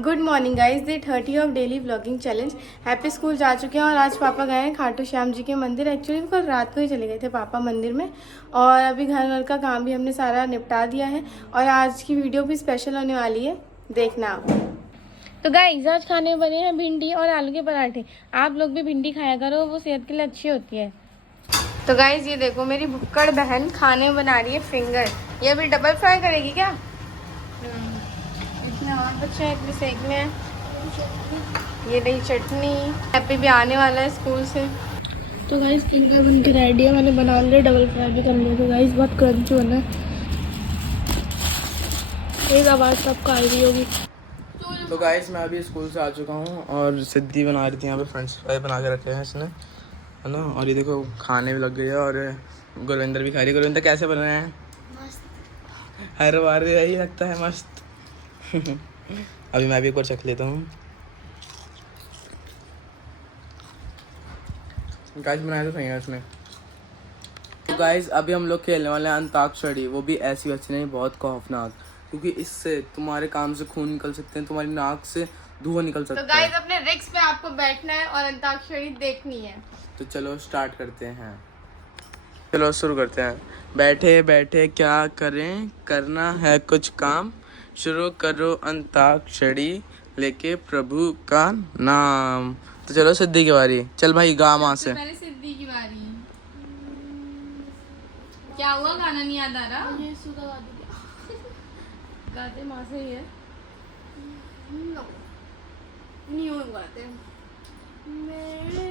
Good morning guys, day 30 of daily vlogging challenge. Happy school जा चुके हैं और आज पापा गए हैं खाटू श्याम जी के मंदिर। एक्चुअली कल रात को ही चले गए थे पापा मंदिर में, और अभी घर वर का काम भी हमने सारा निपटा दिया है। और आज की वीडियो भी स्पेशल होने वाली है, देखना आप। तो गाइज आज खाने बने हैं भिंडी और आलू के पराठे। आप लोग भी भिंडी खाया करो, वो सेहत के लिए अच्छी होती है। तो गाइज ये देखो, मेरी भुक्कड़ बहन खाने में बना रही है फिंगर। ये अभी डबल फ्राई करेगी क्या? इतने और बच्चे हैं, इतने सेक में है। ये रही चटनी। हैप्पी भी आने वाला है स्कूल से। तो गाइस फिंगर बन के रेडी है, मैंने बना लिया, डबल फ्राई भी कर लिया। तो गाइस बहुत क्रंची बना है, एक आवाज़ सबको आई रही होगी। तो गाइस मैं अभी स्कूल से आ चुका हूँ और सिद्धि बना रही थी यहाँ पे, फ्रेंच फ्राई बना के रखे हैं इसने, है ना। और ये देखो खाने भी लग गई है और गुरविंदर भी खा रही है। गुरविंदर कैसे बन रहे हैं? मस्त। हर बार यही लगता है मस्त। अभी मैं भी एक बार चख लेता हूँ। गाइस बनाया तो सही है इसने। तो गाइस अभी हम लोग खेलने वाले हैं अंताक्षरी, वो भी ऐसी वैसी नहीं, बहुत खौफनाक, क्योंकि इससे तुम्हारे कान से खून निकल सकते हैं, तुम्हारी नाक से धुआं निकल सकता है। तो गाइस अपने रिक्स पे आपको बैठना है और अंताक्षरी देखनी है। तो चलो स्टार्ट करते हैं, चलो शुरू करते हैं। बैठे बैठे क्या करें, करना है कुछ काम, शुरू करो अंताक्षरी लेके प्रभु का नाम। तो चलो सिद्धि की बारी, चल भाई गा मां से। पहले सिद्धि की बारी। क्या हुआ, गाना नहीं याद आ रहा? ये सुधा गा दिया। गाते मां से ही है। नो नहीं गाते। मेरे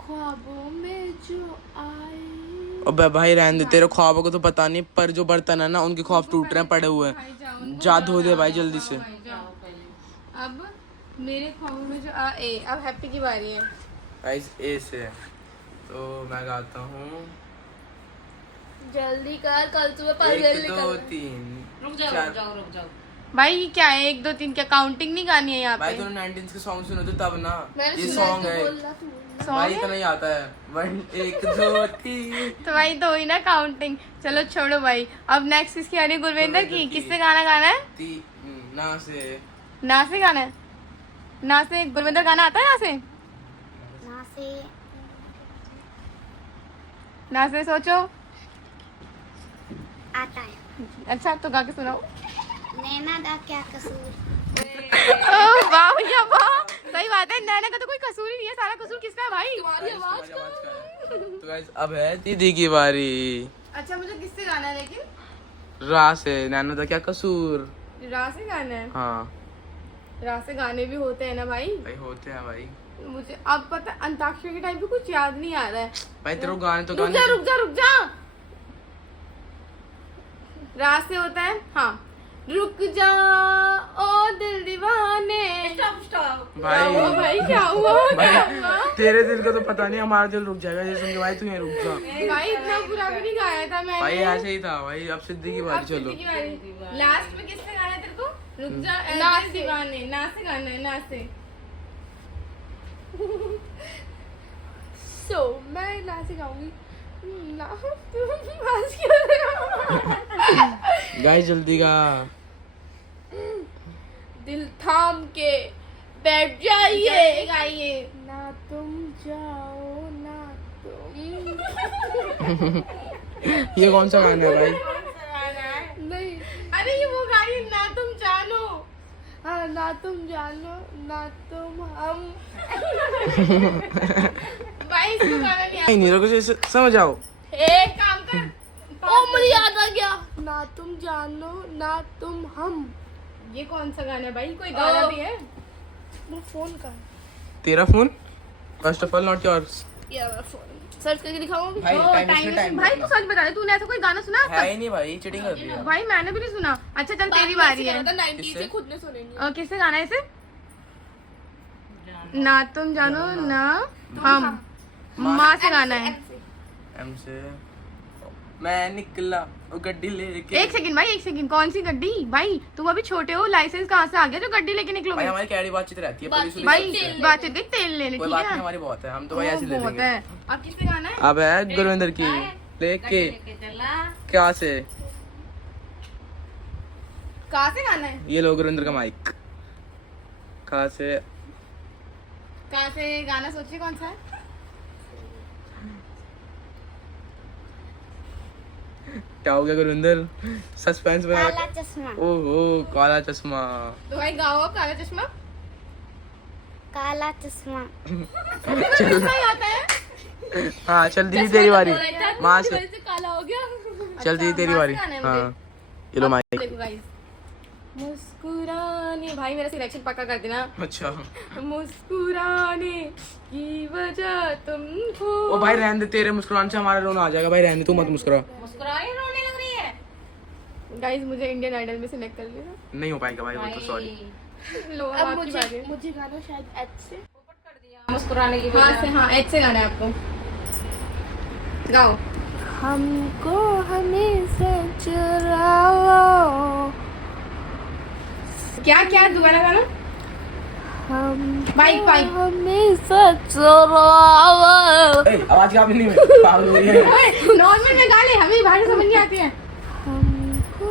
ख्वाबों में जो आई। अबे भाई रहने दे, तेरे ख्वाबों को तो पता नहीं, पर जो बर्तन है ना उनके ख्वाब टूट रहे हैं, पड़े हुए हैं। जा धो दे भाई जल्दी से। अब मेरे ख्वाबों में जो आ ए। अब हैप्पी की बारी है। गाइस ए से तो मैं गाता हूँ। जल्दी कर, कल सुबह 1 2 3 रुक जाओ। भाई क्या है 1 2 3? क्या काउंटिंग नहीं गानी है यहाँ पे? भाई तूने 19 के सॉन्ग सुने तो तब ना, मैंने ये सुना सॉन्ग तो है बोलना तू। भाई, सॉन्ग इतना ही आता है। 1 2 3। तो भाई तो हुई ना काउंटिंग। चलो छोड़ो भाई, अब नेक्स्ट किसकी आ रही है? गुरविंदर की। किससे गाना गाना है? ना से। ना से गाना है। ना से गुरविंदर गाना आता है? ना से ना से सोचो। आता है। अच्छा तो गा के सुनाओ। नैना दा क्या कसूर। वाह भैया वाह, सही बात है। नैना का तो कोई कसूर ही नहीं है, सारा कसूर किसका है भाई? तुम्हारी आवाज का। तो गाइस अब है दीदी की बारी। अच्छा मुझे किससे गाना है लेकिन? रा से। नैना था क्या कसूर। रा से गाना है? हाँ रा से गाने भी होते हैं ना भाई? भाई होते हैं भाई। मुझे अब पता, अंताक्षरी के टाइम पे कुछ याद नहीं आ रहा है भाई तेरे को गाने तो रुक गाने। जा रुक जा रुक जा। रा से होता है, हाँ। रुक जा ओ दिल दीवाने। भाई भाई क्या हुआ? क्या हुआ? तेरे दिल का तो पता नहीं, हमारा दिल रुक जाएगा ये सुन के। भाई तू यहाँ रुक जा भाई इतना बुरा भी नहीं गाया था मैंने। भाई, ऐसे ही था भाई। अब सिद्धि की बारी, चलो। लास्ट में किससे गाना है तेरे को? रुक जा ना से दीवाने। ना से गाना है, ना से। सो मैं ना से गाऊंगी ना। तुम हंस क्यों रहे हो? गाइस जल्दी गा। दिल थाम के बैठ जाइए, गाइए। ना तुम जाओ ना तुम। ये कौन सा गाना है भाई? नहीं, अरे ये वो गाड़ी ना तुम जानो। हाँ, ना तुम जानो ना तुम हम। भाई इसको गाना नहीं आता। नहीं रुको, समझ आओ। एक काम कर। ओ मुझे याद आ गया। ना तुम जानो ना तुम हम। ये कौन सा गाना है भाई? कोई गाना भी है? वो फोन का। तेरा phone first of all, not yours. यार फोन सर्च करके दिखाऊंगी भाई, टाइम भाई तू सच बता दे, तूने ऐसा कोई गाना सुना है ही नहीं भाई, चीटिंग कर दिया भाई? मैंने भी नहीं सुना। अच्छा चल तेरी बारी है। किससे? खुद ने सुनेंगे। किससे गाना है इसे? ना तुम जानो ना हम। माँ से गाना है। एम से। मैं निकला वो गड्डी लेके। एक सेकंड भाई, एक सेकंड। कौन सी गड्डी भाई? तुम अभी छोटे हो, लाइसेंस कहाँ से आ गया जो गड्डी लेके भाई निकलोगे? हमारी कैडी बातचीत रहती है पुलिस भाई बातचीत गई तेल लेने, कोई ठीक बात है? नहीं, हमारी बहुत है, हम तो भाई ऐसे ले बहुत लेंगे। है। अब किससे गाना है? अब है गुरविंदर की लेके चला क्या से। कहाँ से गाना है? ये लो गुरविंदर का माइक। कहाँ से गाना सोचिए कौन सा है? क्या हो गया गुरविंदर? सस्पेंस बना। काला चश्मा। ओहो काला चश्मा। तो भाई गाओ काला चश्मा। काला चश्मा। सही आता है। हाँ चल दीदी तेरी बारी। माँ से काला हो गया। चल दीदी तेरी बारी। हाँ ये लो माइक। देखो गाइस, मुस्कुराने भाई मेरा सिलेक्शन पक्का कर देना। अच्छा मुस्कुराने की वजह तुमको। ओ भाई रहने दे, तेरे मुस्कुराने से हमारा रोना आ जाएगा भाई, रहने दे, तू मत मुस्कुरा। मुस्कुराने रोने लग रही है। गाइस मुझे इंडियन आइडल में सिलेक्ट कर लिया। नहीं हो पाएगा भाई वो तो, सॉरी। लो अब मुझे गाना शायद एच से मुस्कुराने की हाँ से हाँ एच से गाना है आपको। गाओ। हमको हमेशा चुराओ। क्या क्या दोबारा गाना? हम बाइक हमेशा चुराओ। ए, आवाज क्या नहीं है, पागल हो रही है। नॉर्मल में गा ले, हमें भाषा समझ नहीं आती है। हमको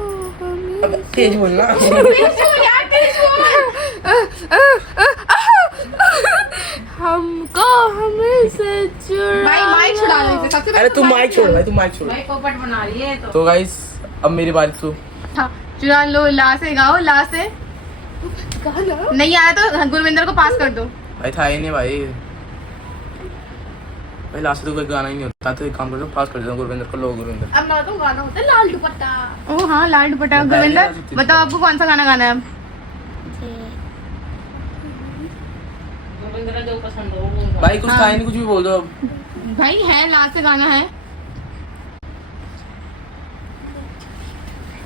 अब तेज बोलना। हमको हमेशा भाई माइक छुड़ा लो इसे सबसे अरे तू माइक छोड़ भाई, तू माइक छोड़। भाई पोपट बना रही है तो गाइस अब मेरी बारी। तू चुरा लो, ला से गाओ, ला से। नहीं आया तो गुरविंदर को पास कर दो। भाई था ही नहीं भाई। भाई लास्ट तो कोई गाना ही नहीं होता, तो एक काम कर दो, पास कर दो गुरविंदर को। लो गुरविंदर। अब ना तो गाना होता है लाल दुपट्टा। ओ हाँ लाल दुपट्टा। गुरविंदर बताओ आपको कौन सा गाना गाना है अब? भाई कुछ था ही नहीं, कुछ भी बोल दो अब। भाई है ला से गाना है।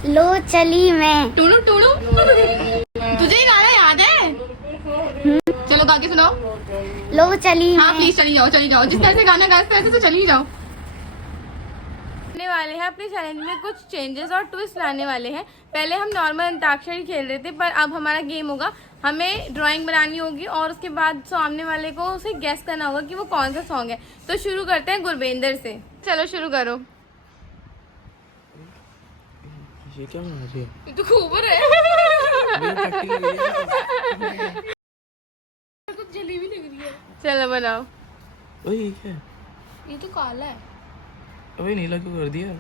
लो चली मैं। टूडू टूडू तुझे ही गाना याद है? चलो गा के सुनाओ। लो चली हाँ मैं। प्लीज चली जाओ। जिस तरह से गाना गा सकते तो चली जाओ। वाले हैं अपने चैलेंज में कुछ चेंजेस और ट्विस्ट लाने वाले हैं। पहले हम नॉर्मल अंताक्षरी खेल रहे थे, पर अब हमारा गेम होगा। हमें ड्राइंग बनानी होगी और उसके बाद सामने वाले को उसे गेस करना होगा कि वो कौन सा सॉन्ग है। तो शुरू करते हैं गुरविंदर से। चलो शुरू करो। ये क्या बना रही है? ये तो खूब है। कुछ जलेबी लग रही है। चलो बनाओ। ओए ये क्या है? ये तो काला है। अबे नीला क्यों कर दिया?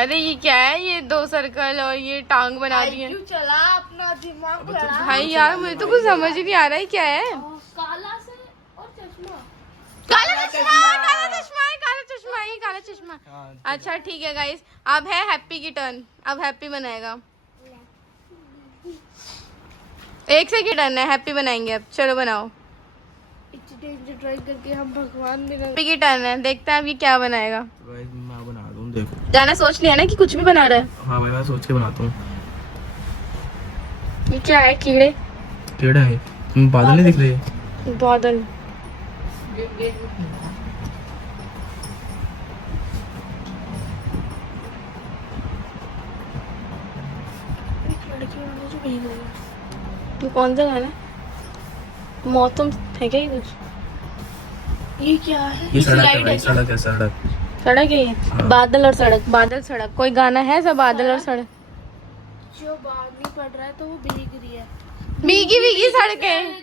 अरे ये क्या है? ये 2 सर्कल और ये टांग बना दी है। चला अपना दिमाग भाई यार मुझे तो कुछ समझ ही नहीं आ रहा है क्या है। काला से और चश्मा। काला चश्मा ये काला चश्मा। अच्छा ठीक है गाइस, अब है हैप्पी की टर्न। अब हैप्पी बनाएगा। 1 से की टर्न है, हैप्पी बनाएंगे अब। चलो बनाओ। ड्राइंग करके हम भगवान में हैप्पी की टर्न है, देखते हैं अब ये क्या बनाएगा। भाई मैं बना दूं, देखो। गाना सोच लिया ना कि कुछ भी बना रहा है? हाँ भाई मैं सोच के बनाता हूँ। ये क्या है? कीड़े? टेढ़ा है, बादल नहीं दिख रहे? बादल। ये कौन सा गाना है? मौसम है क्या ये कुछ? ये क्या है? ये सड़क है भाई, सड़क है, सड़क। सड़क है ये? हाँ। बादल और सड़क, बादल सड़क। कोई गाना है सब बादल और सड़क? जो पानी पड़ रहा है तो वो भीग रही है। भीगी भीगी सड़कें।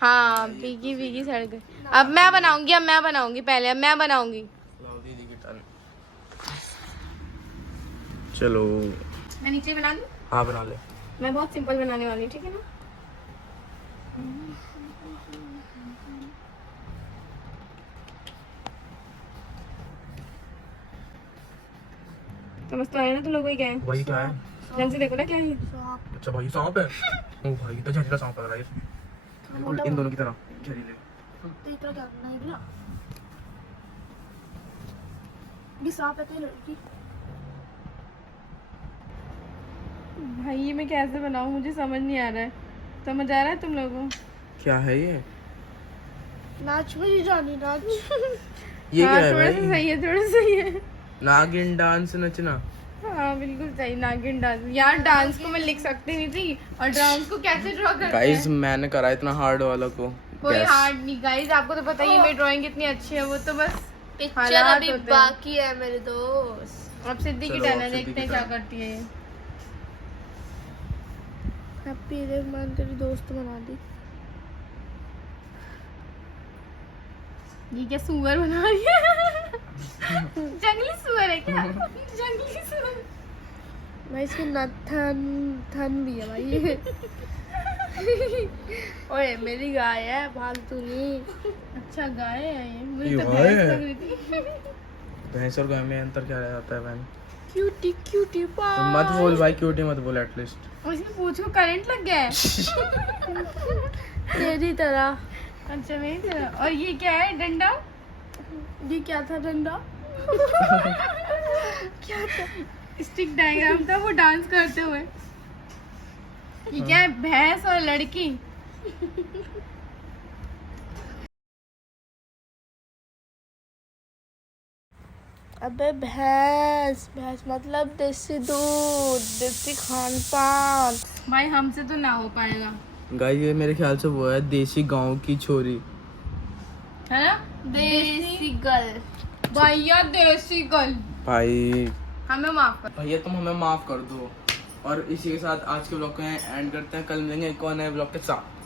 हाँ भीगी भीगी सड़कें। अब मैं बनाऊंगी, पहले अब मैं बनाऊंगी। चलो मैं नीचे बना दूं? हाँ बना ले। मैं बहुत सिंपल बनाने वाली हूँ, ठीक है ना? समझ तो आया ना तुम लोग? वही क्या है? वही क्या है? ध्यान से देखो ना क्या है ये। अच्छा भाई सांप है। ओ भाई कितना जहरीला सांप लग रहा है ये। बिल्कुल इन दोनों की तरह जहरीले। तो इतना क्या करना है ना? ये सांप है तो लड़की। भाई ये मैं कैसे बनाऊं? मुझे समझ नहीं आ रहा है। समझ आ रहा है तुम लोगों को? क्या है ये? नाच में ही जानी नाच। ये क्या है थोड़ा सा भाई? सही है, थोड़ा सा सही है। नागिन डांस नचना। हाँ बिल्कुल सही, नागिन डांस। यार डांस को मैं लिख सकती नहीं थी, और डांस को कैसे ड्रॉ करते गाइस हैं? मैंने करा इतना हार्ड वाला को। कोई Guess. हार्ड नहीं गाइस, आपको तो पता ही है मेरी ड्राइंग कितनी अच्छी है। वो तो बस पिक्चर हालात अभी होते हैं। बाकी है मेरे दोस्त। अब सिद्धि की चलो, टर्न है, अब सिद्धि देखते हैं की क्या टर्न। करती है ये। हैप्पी ईद मैंने तेरी दोस्त बना दी। ये क्या सुअर बना रही है? जंगली सुअर है क्या? जंगली सुअर। भाई इसके थन भी है भाई। ओए मेरी गाय है, फालतू नहीं। अच्छा गाय है ये, मुझे ये तो गाय भैंस है? लग रही थी। भैंस और गाय में अंतर क्या रह जाता है बहन? Cutie cutie pie. मत बोल भाई, क्यूटी मत बोल एटलीस्ट। और इसकी पूंछ को करंट लग गया है। तेरी तरह। अच्छा मेरी तरह। और ये क्या है, डंडा? ये क्या था डंडा? क्या था? स्टिक डायग्राम था वो डांस करते हुए। ये क्या है, भैंस और लड़की? अबे भैंस भैंस मतलब देसी दूध, देसी खान पान। भाई हमसे तो ना हो पाएगा, गाय ये मेरे ख्याल से वो है देसी गांव की छोरी। है ना? देसी गर्ल। भैया देसी गर्ल, भाई हमें माफ कर। भैया तुम हमें माफ कर दो। और इसी के साथ आज के ब्लॉग को एंड करते हैं। कल मिलेंगे एक और नए ब्लॉग के साथ।